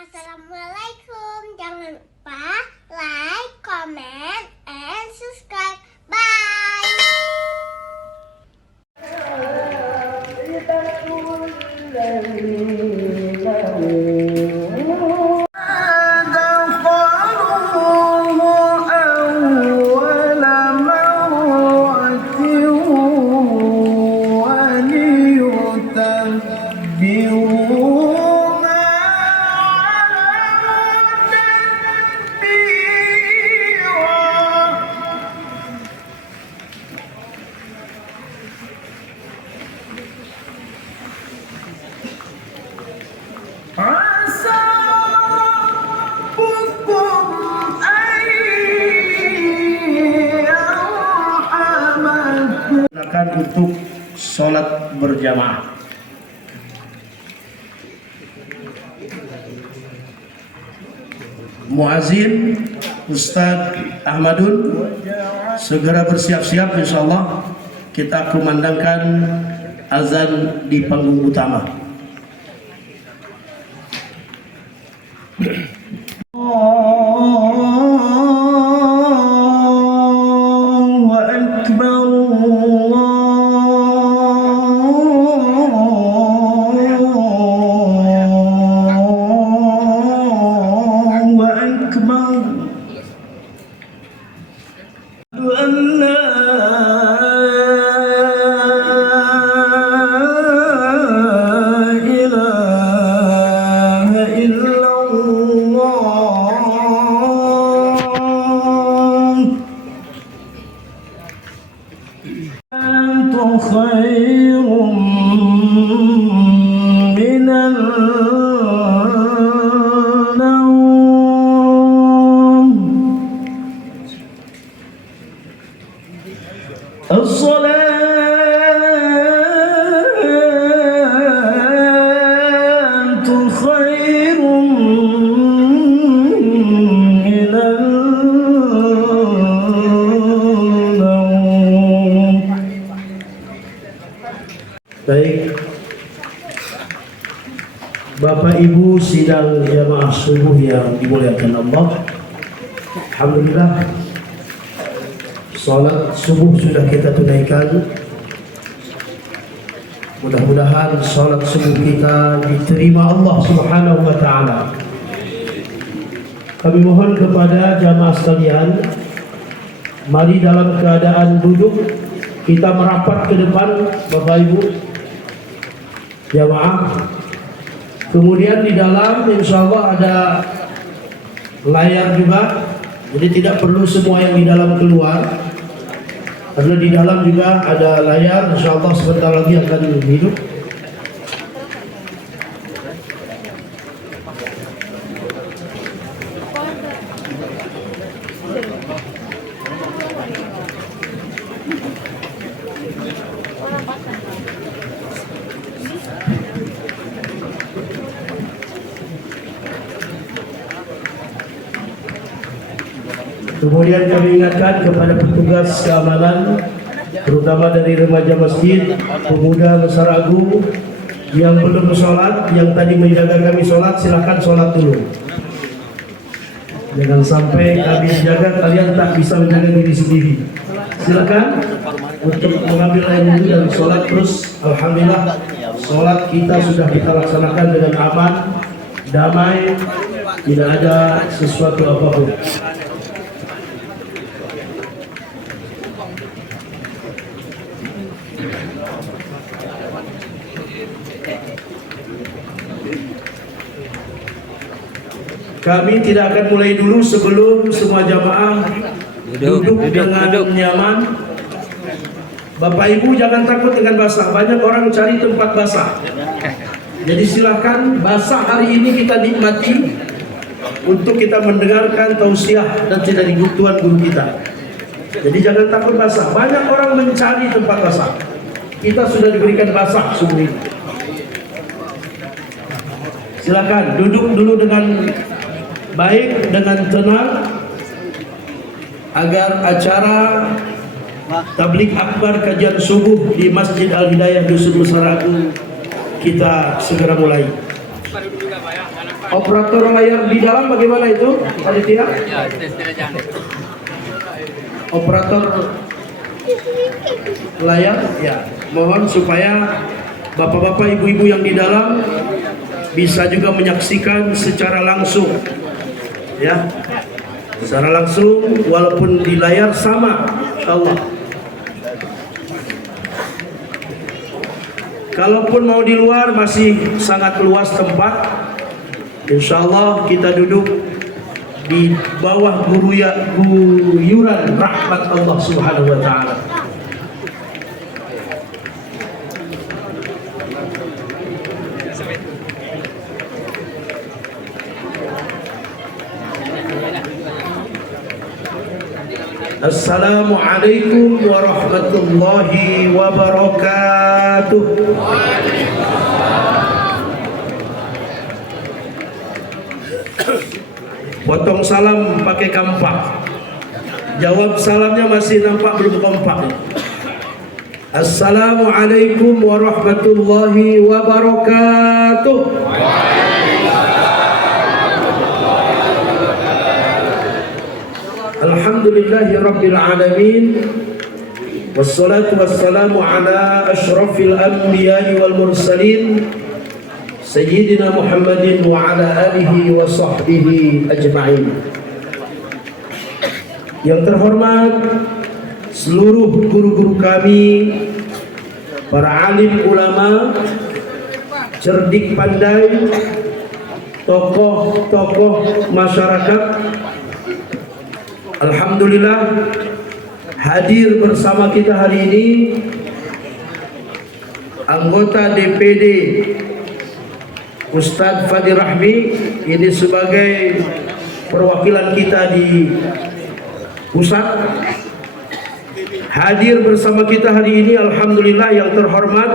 Assalamualaikum. Jangan lupa like, comment, and subscribe. Bye. Untuk sholat berjamaah. Muazin Ustadz Ahmadun segera bersiap-siap, insyaallah kita kumandangkan azan di panggung utama. خير من النوم الصلاة خير من النوم. Baik, Bapak Ibu sidang jamaah subuh yang dimuliakan Allah, alhamdulillah salat subuh sudah kita tunaikan. Mudah-mudahan salat subuh kita diterima Allah Subhanahu wa taala. Kami mohon kepada jamaah sekalian, mari dalam keadaan duduk kita merapat ke depan, Bapak Ibu jamaah. Kemudian di dalam insyaallah ada layar juga, jadi tidak perlu semua yang di dalam keluar, karena di dalam juga ada layar, insyaallah sebentar lagi akan hidup. Kemudian kami ingatkan kepada petugas keamanan, terutama dari remaja masjid, pemuda Besar Agung yang belum sholat, yang tadi menjaga kami sholat, silakan sholat dulu. Jangan sampai kami jaga, kalian tak bisa menjaga diri sendiri. Silakan untuk mengambil air wudhu dan sholat terus. Alhamdulillah, sholat kita sudah kita laksanakan dengan aman, damai, tidak ada sesuatu apapun. Kami tidak akan mulai dulu sebelum semua jamaah duduk dengan nyaman. Bapak Ibu jangan takut dengan basah. Banyak orang cari tempat basah. Jadi silahkan basah hari ini kita nikmati untuk kita mendengarkan tausiah dan tidak Tuhan guru kita. Jadi jangan takut basah. Banyak orang mencari tempat basah. Kita sudah diberikan basah subuh ini. Silakan duduk dulu dengan baik, dengan tenang, agar acara tabligh akbar kajian subuh di Masjid Al Hidayah Dusun Besar Agung kita segera mulai. Operator layar di dalam bagaimana itu, panitia? Operator layar, ya. Mohon supaya bapak-bapak, ibu-ibu yang di dalam bisa juga menyaksikan secara langsung, ya. Secara langsung, walaupun di layar sama, insyaallah. Kalaupun mau di luar masih sangat luas tempat, insyaallah kita duduk di bawah guyuran rahmat Allah Subhanahu wa taala. Assalamualaikum warahmatullahi wabarakatuh. Potong salam pakai kampak. Jawab salamnya masih nampak belum kompak. Assalamualaikum warahmatullahi wabarakatuh. Alhamdulillahi rabbil alamin. Wassalatu wassalamu ala ashrafil anbiya'i wal mursalin Sayyidina Muhammadin wa ala alihi wa sahbihi ajma'in. Yang terhormat seluruh guru-guru kami, para alim ulama, cerdik pandai, tokoh-tokoh masyarakat, alhamdulillah hadir bersama kita hari ini anggota DPD Ustadz Fadi Rahmi, ini sebagai perwakilan kita di pusat. Hadir bersama kita hari ini alhamdulillah yang terhormat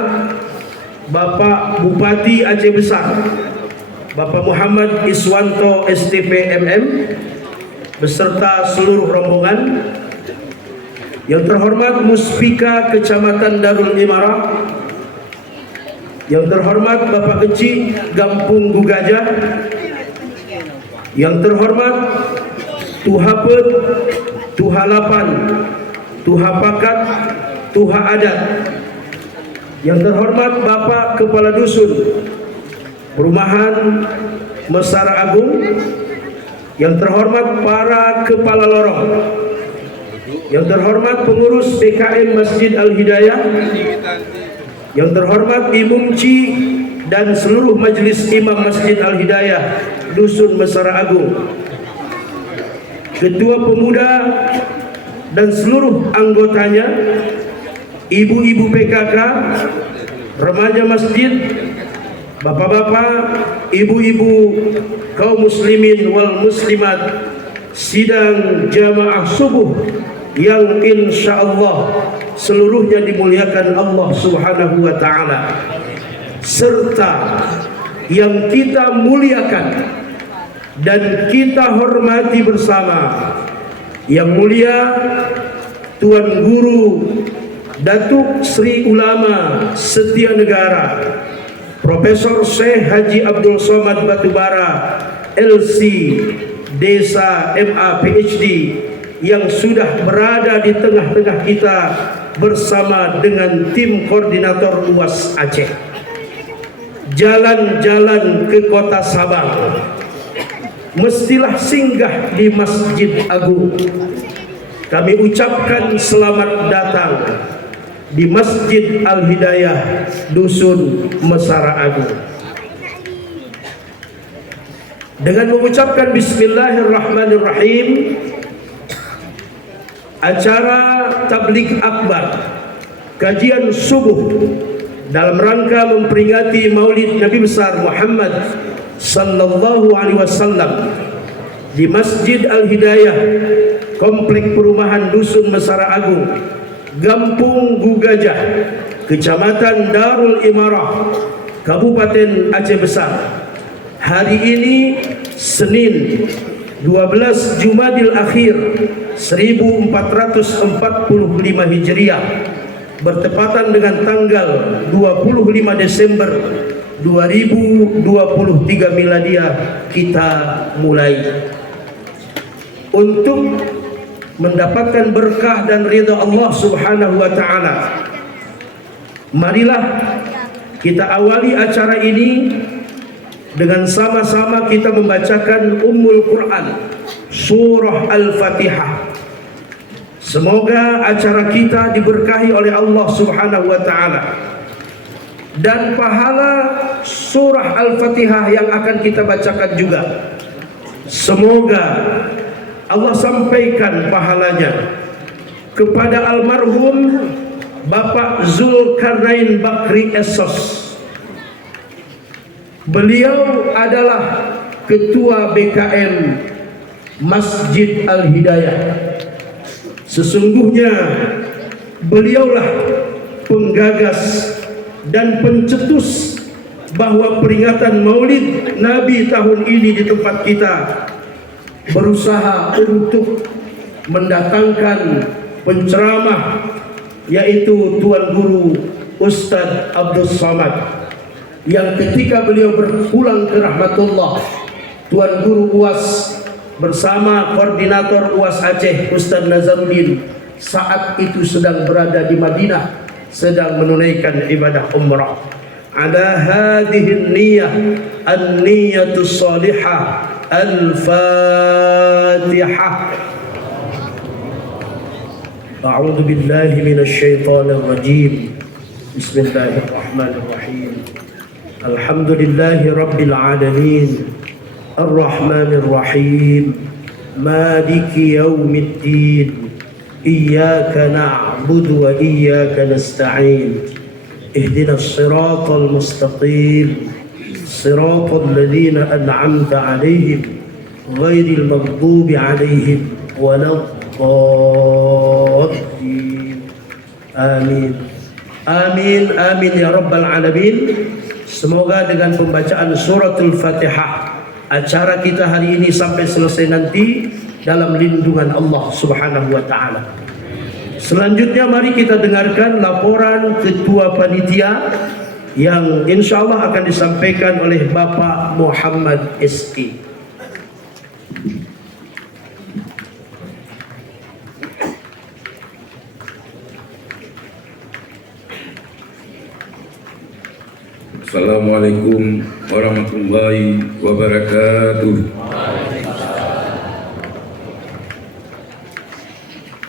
Bapak Bupati Aceh Besar, Bapak Muhammad Iswanto STP MM beserta seluruh rombongan. Yang terhormat Muspika Kecamatan Darul Imarah, yang terhormat Bapak Kecil Gampung Gugajah, yang terhormat Tuhapet, Tuhalapan, Tuhapakat, Tuha Adat, yang terhormat Bapak Kepala Dusun Perumahan Mesara Agung, yang terhormat para Kepala Lorong, yang terhormat pengurus PKM Masjid Al-Hidayah, yang terhormat Imumci dan seluruh majelis imam Masjid Al-Hidayah Dusun Mesara Agung, ketua pemuda dan seluruh anggotanya, ibu-ibu PKK, remaja masjid, bapak-bapak, ibu-ibu kaum muslimin wal muslimat sidang jamaah subuh yang insyaallah seluruhnya dimuliakan Allah Subhanahu wa taala, serta yang kita muliakan dan kita hormati bersama yang mulia Tuan Guru Datuk Sri Ulama Setia Negara Profesor Syekh Haji Abdul Somad Batubara LC Desa MA PhD yang sudah berada di tengah-tengah kita bersama dengan tim koordinator UAS Aceh. Jalan-jalan ke kota Sabang mestilah singgah di Masjid Agung. Kami ucapkan selamat datang di Masjid Al-Hidayah Dusun Mesara Agung. Dengan mengucapkan Bismillahirrahmanirrahim, acara tabligh akbar kajian subuh dalam rangka memperingati Maulid Nabi besar Muhammad sallallahu alaihi wasallam di Masjid Al-Hidayah Komplek Perumahan Dusun Mesara Agung, Gampung Gugajah, Kecamatan Darul Imarah, Kabupaten Aceh Besar. Hari ini Senin 12 Jumadil Akhir 1445 Hijriah bertepatan dengan tanggal 25 Desember 2023 Miladia kita mulai. Untuk mendapatkan berkah dan ridha Allah Subhanahu wa taala, marilah kita awali acara ini dengan sama-sama kita membacakan Ummul Quran, surah Al-Fatihah. Semoga acara kita diberkahi oleh Allah Subhanahu wa taala, dan pahala surah Al-Fatihah yang akan kita bacakan juga semoga Allah sampaikan pahalanya kepada almarhum Bapak Zulkarnain Bakri Esos. Beliau adalah Ketua BKM Masjid Al-Hidayah. Sesungguhnya beliaulah penggagas dan pencetus bahwa peringatan Maulid Nabi tahun ini di tempat kita berusaha untuk mendatangkan penceramah, yaitu Tuan Guru Ustadz Abdul Samad, yang ketika beliau berpulang ke rahmatullah, Tuan Guru UAS bersama koordinator UAS Aceh Ustadz Nazaruddin saat itu sedang berada di Madinah, sedang menunaikan ibadah umrah. Ala hadhihi niyah an-niyatus salihah. Al-Fatihah. A'udzu billahi minasy syaithanir rajim. Bismillahirrahmanirrahim. Alhamdulillahi rabbil alamin. Ar-Rahmanir Rahim. Maliki yaumiddin. Iyyaka na'budu wa iyyaka nasta'in. Ihdinas siratal mustaqim. صراط الذين أنعمت عليهم غير المغضوب عليهم ولا الضالين. آمين آمين آمين ya rabbal alamin. Semoga dengan pembacaan suratul Fatihah acara kita hari ini sampai selesai nanti dalam lindungan Allah Subhanahu wa taala. Selanjutnya mari kita dengarkan laporan Ketua Panitia yang insya Allah akan disampaikan oleh Bapak Muhammad SK. Assalamualaikum warahmatullahi wabarakatuh.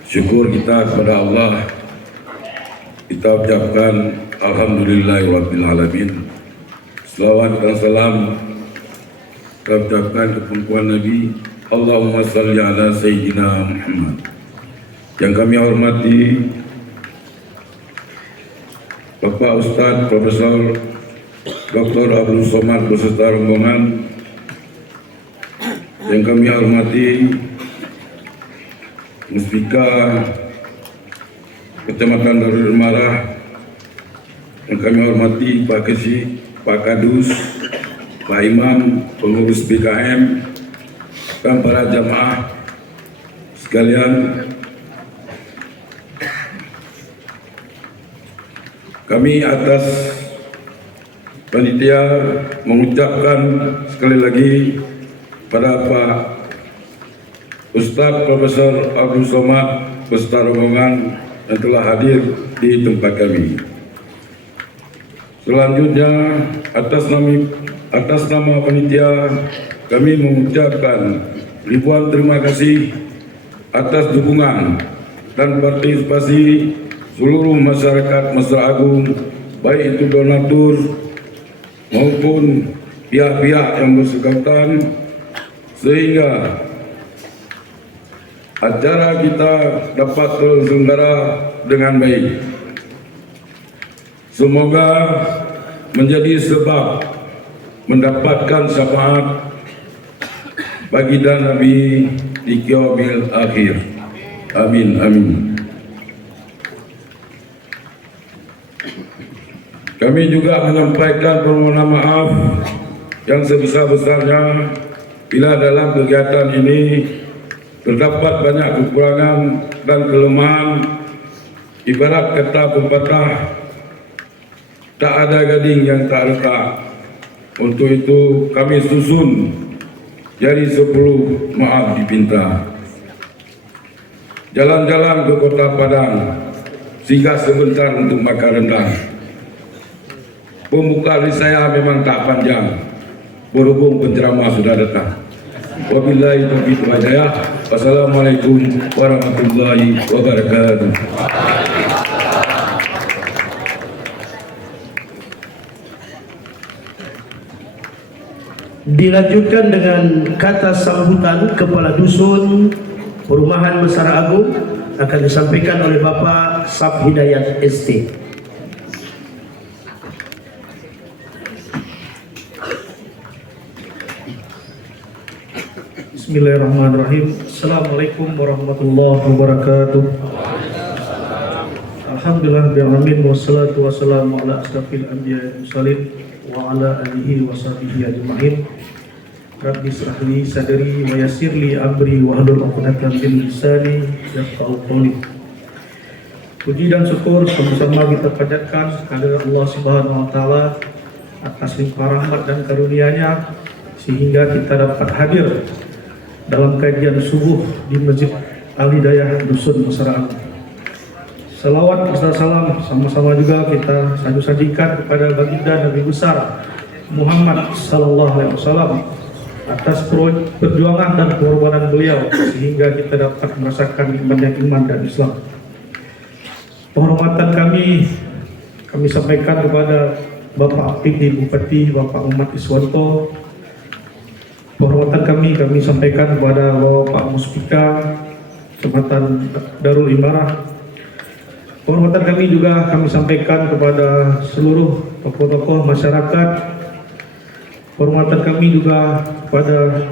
Syukur kita kepada Allah, kita ucapkan alhamdulillahirabbil alamin. Selawat dan salam kita ucapkan ke pengkuan Nabi, Allahumma salli ala Sayyidina Muhammad. Yang kami hormati Bapak Ustadz Profesor Dr. Abdul Somad beserta rombongan. Yang kami hormati Muspika Kecamatan Darul Marah. Yang kami hormati Pak Kesi, Pak Kadus, Pak Imam, pengurus BKM, dan para jamaah sekalian. Kami atas panitia mengucapkan sekali lagi pada Pak Ustadz Profesor Abdul Somad beserta rombongan yang telah hadir di tempat kami. Selanjutnya atas nama panitia kami mengucapkan ribuan terima kasih atas dukungan dan partisipasi seluruh masyarakat Masjid Agung, baik itu donatur maupun pihak-pihak yang bersangkutan, sehingga acara kita dapat terselenggara dengan baik. Semoga menjadi sebab mendapatkan syafaat baginda Nabi di yaumil akhir. Amin amin. Kami juga menyampaikan permohonan maaf yang sebesar-besarnya bila dalam kegiatan ini terdapat banyak kekurangan dan kelemahan. Ibarat kata pepatah, tak ada gading yang tak retak. Untuk itu kami susun jadi 10 maaf dipinta. Jalan-jalan ke kota Padang, singgah sebentar untuk makan rendang. Pembukaan saya memang tak panjang, berhubung penceramah sudah datang. Wabillahi taufiq wal hidayah. Wassalamualaikum warahmatullahi wabarakatuh. Dilanjutkan dengan kata sambutan Kepala Dusun Perumahan Mesara Agung akan disampaikan oleh Bapak Saf Hidayat ST. Bismillahirrahmanirrahim. Assalamualaikum warahmatullahi wabarakatuh. Alhamdulillah bi'alamin wassalatu wassalamu ala asrafil anbiya wal mursalin wa ala alihi wa sahbihi ajma'in. Rabbi israh li sadri wa yassir li amri wa hlul 'uqdatam min lisani yafqahu qawli. Puji dan syukur sama-sama kita panjatkan kehadirat Allah Subhanahu wa taala atas limpah rahmat dan karunia-Nya sehingga kita dapat hadir dalam kajian subuh di Masjid Al-Hidayah Dusun Mesara Agung. Salawat serta salam sama-sama juga kita sajikan kepada baginda Nabi besar Muhammad sallallahu alaihi wasallam atas perjuangan dan pengorbanan beliau sehingga kita dapat merasakan nikmatnya iman dan Islam. Penghormatan kami sampaikan kepada Bapak Aktif Bupati Bapak Muhammad Iswanto. Penghormatan kami sampaikan kepada Bapak Muspika Kecamatan Darul Imarah. Penghormatan kami juga kami sampaikan kepada seluruh tokoh-tokoh masyarakat. Penghormatan kami juga kepada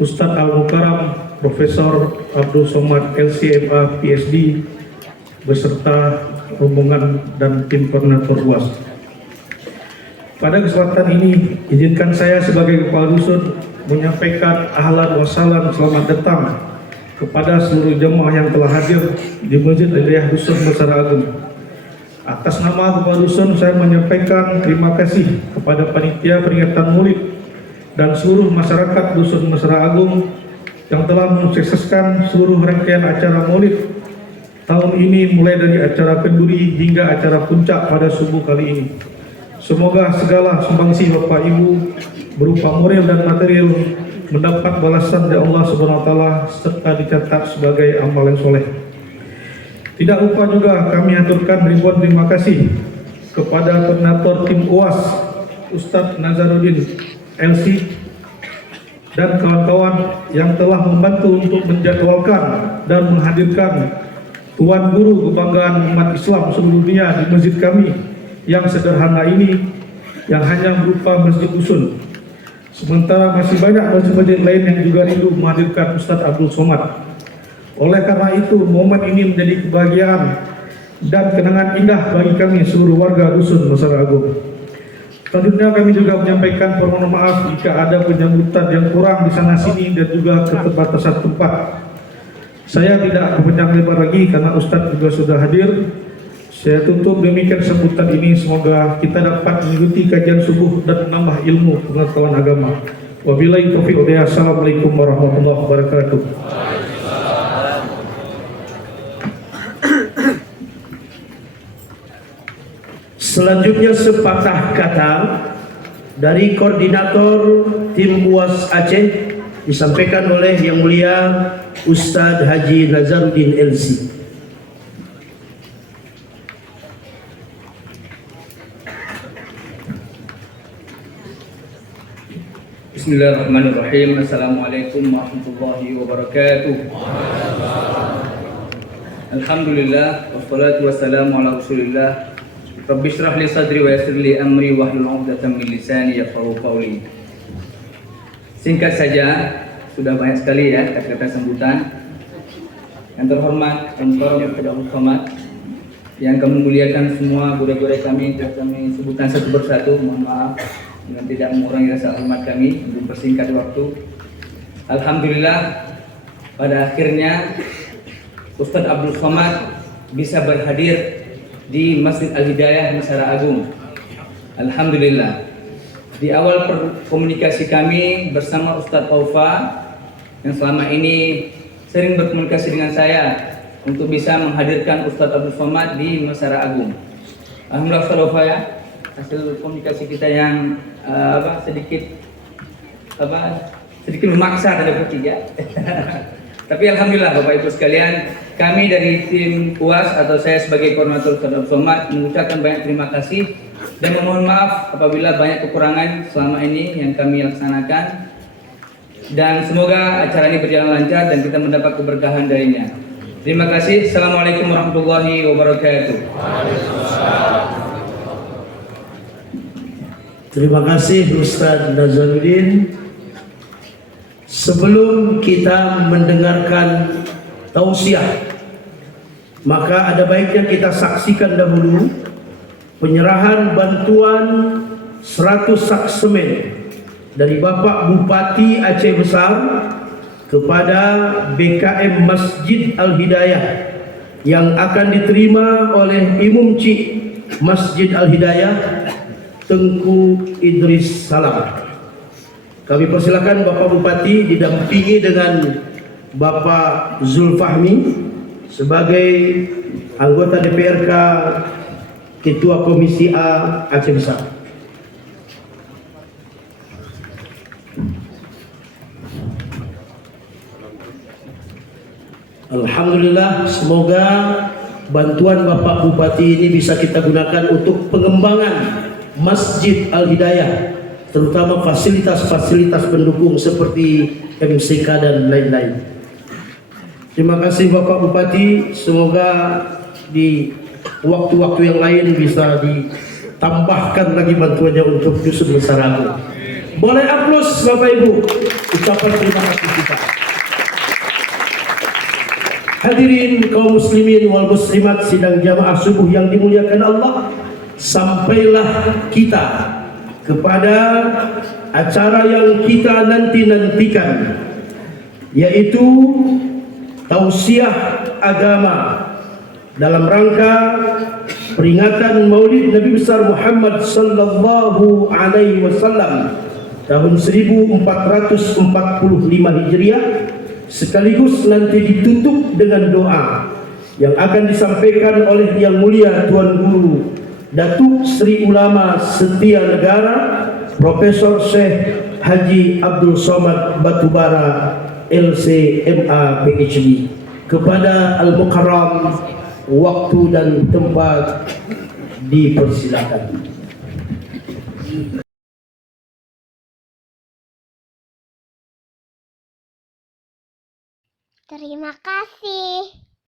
Ustadz Al-Mukarram Profesor Abdul Somad LCMA PhD beserta rombongan dan tim koordinator UAS. Pada kesempatan ini izinkan saya sebagai Kepala Dusun menyampaikan ahlan wa salam selamat datang kepada seluruh jemaah yang telah hadir di Masjid Al-Hidayah Dusun Mesara Agung. Atas nama Kepala Dusun saya menyampaikan terima kasih kepada panitia peringatan Maulid dan seluruh masyarakat Dusun Mesara Agung yang telah mensukseskan seluruh rangkaian acara Maulid tahun ini, mulai dari acara kenduri hingga acara puncak pada subuh kali ini. Semoga segala sumbangsi Bapak Ibu berupa moral dan material mendapat balasan dari Allah Subhanahu wa taala serta dicatat sebagai amalan soleh. Tidak lupa juga kami aturkan ribuan terima kasih kepada koordinator tim UAS Ustadz Nazaruddin LC dan kawan-kawan yang telah membantu untuk menjadwalkan dan menghadirkan Tuan Guru Kebanggaan Umat Islam seluruh dunia di masjid kami yang sederhana ini, yang hanya berupa masjid dusun. Sementara masih banyak masjid-masjid lain yang juga rindu menghadirkan Ustadz Abdul Somad. Oleh karena itu, momen ini menjadi kebahagiaan dan kenangan indah bagi kami seluruh warga Dusun Mesara Agung. Selanjutnya kami juga menyampaikan permohonan maaf jika ada penyambutan yang kurang di sana sini dan juga keterbatasan tempat. Saya tidak berpanjang lebar lagi karena Ustadz juga sudah hadir. Saya tutup demikian sambutan ini. Semoga kita dapat mengikuti kajian subuh dan menambah ilmu pengetahuan agama. Wabillahi taufiq wal hidayah. Assalamualaikum warahmatullahi wabarakatuh. Selanjutnya sepatah kata dari koordinator tim UAS Aceh disampaikan oleh Yang Mulia Ustadz Haji Nazaruddin LC. Bismillahirrahmanirrahim. Assalamualaikum warahmatullahi wabarakatuh. Alhamdulillah wassalatu wassalamu ala Rasulillah. Rabbi shrah li sadri wa yassir li amri wa hlul 'uqdatam min lisani yafqahu qawli. Singkat saja, sudah banyak sekali ya kata-kata sambutan. Yang terhormat Tuan Abdul Somad, yang kami muliakan semua guru-guru kami sebutkan satu persatu, mohon maaf dengan tidak mengurangi rasa hormat kami untuk persingkat waktu. Alhamdulillah pada akhirnya Ustadz Abdul Somad bisa berhadir di Masjid Al-Hidayah Mesara Agung. Alhamdulillah. di awal komunikasi kami bersama Ustadz Aufa yang selama ini sering berkomunikasi dengan saya untuk bisa menghadirkan Ustadz Abdul Somad di Mesara Agung. Alhamdulillah Ustadz Aufa ya, hasil komunikasi kita yang sedikit memaksa tanda kutip ya. Tapi alhamdulillah Bapak Ibu sekalian, kami dari tim UAS atau saya sebagai koordinator Ustadz Abdul Somad mengucapkan banyak terima kasih dan memohon maaf apabila banyak kekurangan selama ini yang kami laksanakan, dan semoga acara ini berjalan lancar dan kita mendapat keberkahan darinya. Terima kasih. Assalamualaikum warahmatullahi wabarakatuh. Terima kasih Ustaz Nazaruddin. Sebelum kita mendengarkan tausiah, maka ada baiknya kita saksikan dahulu penyerahan bantuan 100 sak semen dari Bapak Bupati Aceh Besar kepada BKM Masjid Al-Hidayah yang akan diterima oleh Imam Cik Masjid Al-Hidayah Tengku Idris Salam. Kami persilakan Bapak Bupati didampingi dengan Bapak Zulfahmi sebagai anggota DPRK Ketua Komisi A Aceh Besar. Alhamdulillah, semoga bantuan Bapak Bupati ini bisa kita gunakan untuk pengembangan Masjid Al-Hidayah, terutama fasilitas-fasilitas pendukung seperti MCK dan lain-lain. Terima kasih Bapak Bupati, semoga di waktu-waktu yang lain bisa ditambahkan lagi bantuannya untuk dusun Mesara Agung. Boleh aplaus Bapak Ibu, ucapan terima kasih kita. Hadirin kaum muslimin wal muslimat sidang jamaah subuh yang dimuliakan Allah, sampailah kita kepada acara yang kita nanti-nantikan, yaitu tausiah agama dalam rangka peringatan Maulid Nabi besar Muhammad sallallahu alaihi wasallam tahun 1445 Hijriah, sekaligus nanti ditutup dengan doa yang akan disampaikan oleh Yang Mulia Tuan Guru Datuk Sri Ulama Setia Negara Profesor Syekh Haji Abdul Somad Batubara LC.MA PhD. Kepada Al-Mukarram, waktu dan tempat dipersilakan. Terima kasih.